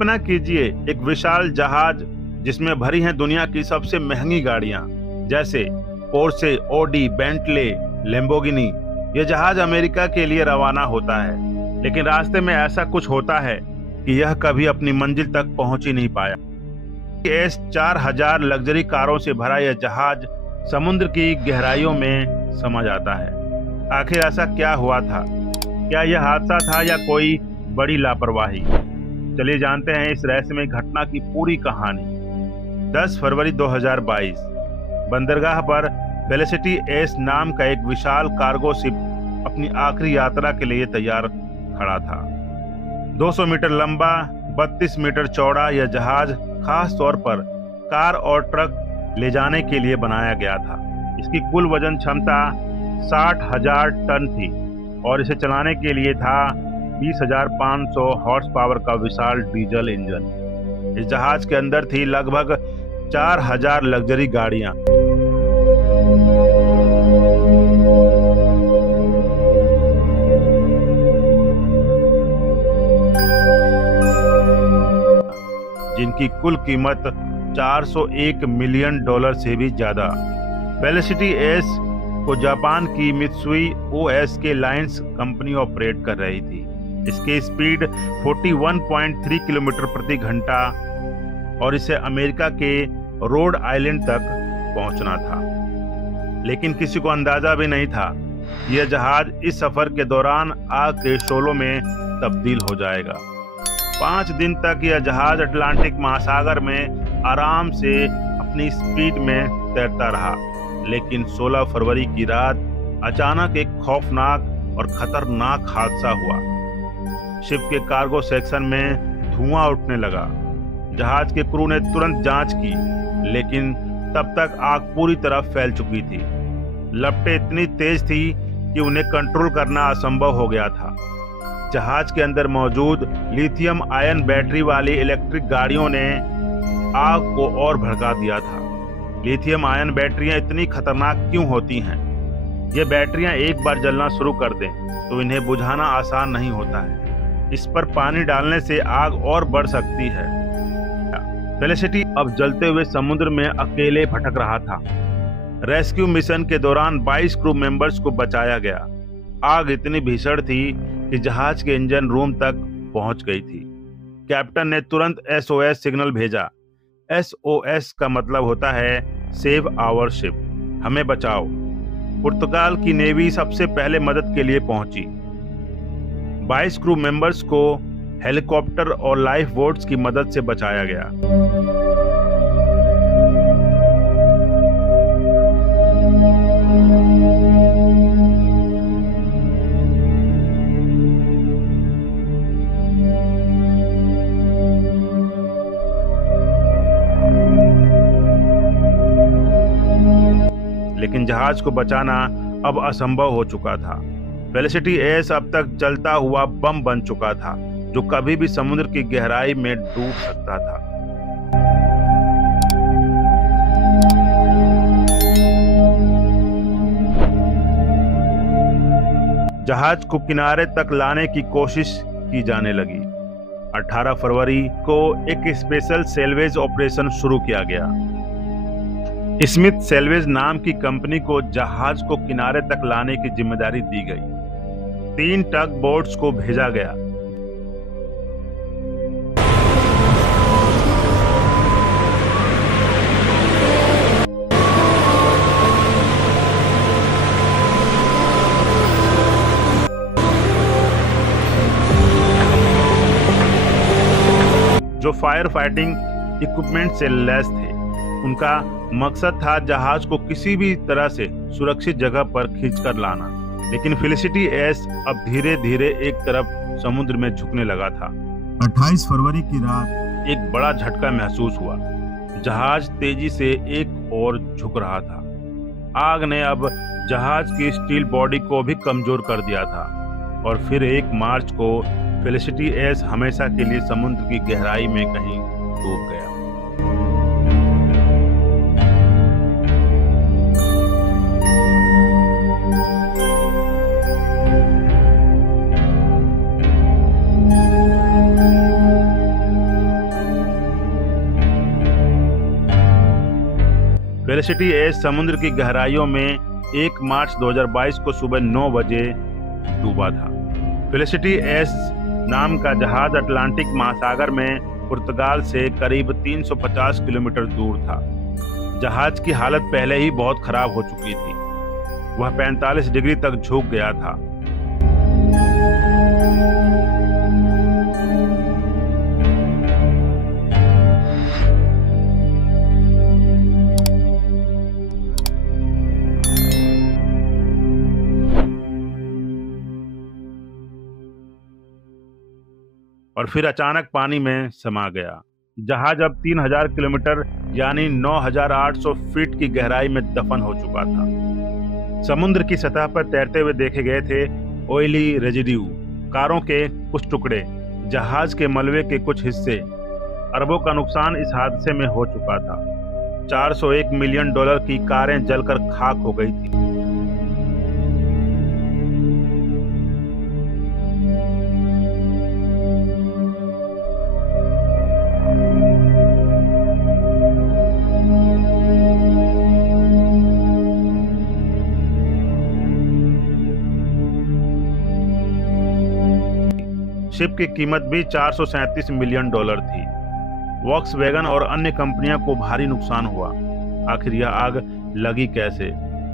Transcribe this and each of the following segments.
कल्पना कीजिए एक विशाल जहाज जिसमें भरी हैं दुनिया की सबसे महंगी गाड़ियां जैसे पोर्शे, ऑडी, बेंटले, लैम्बोर्गिनी। यह जहाज अमेरिका के लिए रवाना होता है, लेकिन रास्ते में ऐसा कुछ होता है कि यह कभी अपनी मंजिल तक पहुंच ही नहीं पाया। एस 4000 लग्जरी कारों से भरा यह जहाज समुद्र की गहराइयों में समा जाता है। आखिर ऐसा क्या हुआ था? क्या यह हादसा था या कोई बड़ी लापरवाही? चलिए जानते हैं इस रहस्यमय घटना की पूरी कहानी। 10 फरवरी 2022 बंदरगाह पर फेलिसिटी एस नाम का एक विशाल कार्गो शिप अपनी आखिरी यात्रा के लिए तैयार खड़ा था। 200 मीटर लंबा, 32 मीटर चौड़ा यह जहाज खास तौर पर कार और ट्रक ले जाने के लिए बनाया गया था। इसकी कुल वजन क्षमता 60,000 टन थी और इसे चलाने के लिए था 20,500 हॉर्स पावर का विशाल डीजल इंजन। इस जहाज के अंदर थी लगभग 4000 लग्जरी गाड़ियां। जिनकी कुल कीमत $401 मिलियन से भी ज्यादा। फेलिसिटी एस को जापान की Mitsui OSK lines company operate कर रही थी। इसकी स्पीड 41.3 किलोमीटर प्रति घंटा और इसे अमेरिका के रोड आइलैंड तक पहुंचना था। लेकिन किसी को अंदाजा भी नहीं था यह जहाज इस सफर के दौरान आग के शोलों में तब्दील हो जाएगा। 5 दिन तक यह जहाज अटलांटिक महासागर में आराम से अपनी स्पीड में तैरता रहा, लेकिन 16 फरवरी की रात अचानक एक खौफनाक और खतरनाक हादसा हुआ। शिप के कार्गो सेक्शन में धुआं उठने लगा। जहाज के क्रू ने तुरंत जांच की, लेकिन तब तक आग पूरी तरह फैल चुकी थी। लपटें इतनी तेज थी कि उन्हें कंट्रोल करना असंभव हो गया था। जहाज के अंदर मौजूद लिथियम आयन बैटरी वाली इलेक्ट्रिक गाड़ियों ने आग को और भड़का दिया था। लिथियम आयन बैटरियां इतनी खतरनाक क्यों होती हैं? ये बैटरियां एक बार जलना शुरू कर दें तो इन्हें बुझाना आसान नहीं होता है। इस पर पानी डालने से आग और बढ़ सकती है। फेलिसिटी अब जलते हुए समुद्र में अकेले भटक रहा था। रेस्क्यू मिशन के दौरान 22 क्रू मेंबर्स को बचाया गया। आग इतनी भीषण थी कि जहाज के इंजन रूम तक पहुंच गई थी। कैप्टन ने तुरंत SOS सिग्नल भेजा। SOS का मतलब होता है सेव आवर शिप, हमें बचाओ। पुर्तगाल की नेवी सबसे पहले मदद के लिए पहुंची। 22 क्रू मेंबर्स को हेलीकॉप्टर और लाइफ बोट्स की मदद से बचाया गया। लेकिन जहाज को बचाना अब असंभव हो चुका था। फेलिसिटी एस अब तक जलता हुआ बम बन चुका था, जो कभी भी समुद्र की गहराई में डूब सकता था। जहाज को किनारे तक लाने की कोशिश की जाने लगी। 18 फरवरी को एक स्पेशल सेल्वेज ऑपरेशन शुरू किया गया। स्मिथ सेल्वेज नाम की कंपनी को जहाज को किनारे तक लाने की जिम्मेदारी दी गई। 3 टग बोट्स को भेजा गया। जो फायर फाइटिंग इक्विपमेंट से लैस थे। उनका मकसद था जहाज को किसी भी तरह से सुरक्षित जगह पर खींचकर लाना। लेकिन फेलिसिटी एस अब धीरे धीरे एक तरफ समुद्र में झुकने लगा था। 28 फरवरी की रात एक बड़ा झटका महसूस हुआ। जहाज तेजी से एक ओर झुक रहा था। आग ने अब जहाज की स्टील बॉडी को भी कमजोर कर दिया था और फिर 1 मार्च को फेलिसिटी एस हमेशा के लिए समुद्र की गहराई में कहीं डूब गया। फेलिसिटी एस समुद्र की गहराइयों में 1 मार्च 2022 को सुबह 9 बजे डूबा था। फेलिसिटी एस नाम का जहाज अटलांटिक महासागर में पुर्तगाल से करीब 350 किलोमीटर दूर था। जहाज की हालत पहले ही बहुत खराब हो चुकी थी। वह 45 डिग्री तक झुक गया था। और फिर अचानक पानी में समा गया। जहाज अब 3000 किलोमीटर यानी 9800 फीट की गहराई में दफन हो चुका था। समुद्र की सतह पर तैरते हुए देखे गए थे ऑयली रेजिड्यू, कारों के कुछ टुकड़े, जहाज के मलबे के कुछ हिस्से। अरबों का नुकसान इस हादसे में हो चुका था। 401 मिलियन डॉलर की कारें जलकर खाक हो गई थी। शिप की कीमत भी 437 मिलियन डॉलर थी। वॉक्सवैगन और अन्य कंपनियों को भारी नुकसान हुआ। आखिर यह आग लगी कैसे?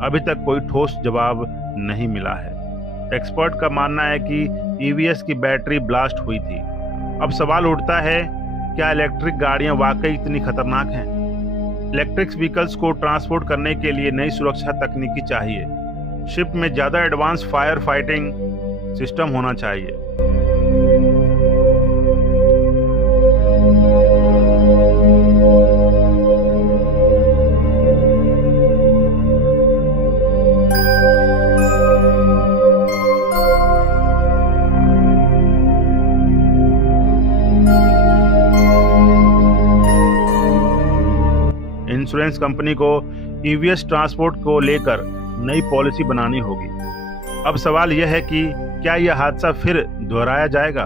अभी तक कोई ठोस जवाब नहीं मिला है। एक्सपर्ट का मानना है कि ईवीएस की बैटरी ब्लास्ट हुई थी। अब सवाल उठता है, क्या इलेक्ट्रिक गाड़ियां वाकई इतनी खतरनाक हैं? इलेक्ट्रिक व्हीकल्स को ट्रांसपोर्ट करने के लिए नई सुरक्षा तकनीकी चाहिए। शिप में ज़्यादा एडवांस फायर फाइटिंग सिस्टम होना चाहिए। इंश्योरेंस कंपनी को ईवीएस ट्रांसपोर्ट को लेकर नई पॉलिसी बनानी होगी। अब सवाल यह है कि क्या यह हादसा फिर दोहराया जाएगा?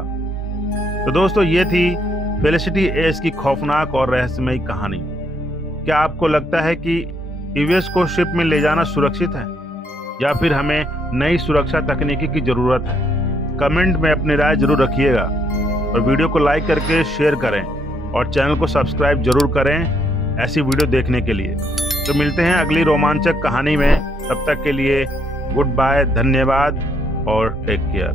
तो दोस्तों, ये थी फेलिसिटी एस की खौफनाक और रहस्यमयी कहानी। क्या आपको लगता है कि ईवीएस को शिप में ले जाना सुरक्षित है या फिर हमें नई सुरक्षा तकनीकी की जरूरत है? कमेंट में अपनी राय जरूर रखिएगा और वीडियो को लाइक करके शेयर करें और चैनल को सब्सक्राइब जरूर करें ऐसी वीडियो देखने के लिए। तो मिलते हैं अगली रोमांचक कहानी में। तब तक के लिए गुड बाय, धन्यवाद और टेक केयर।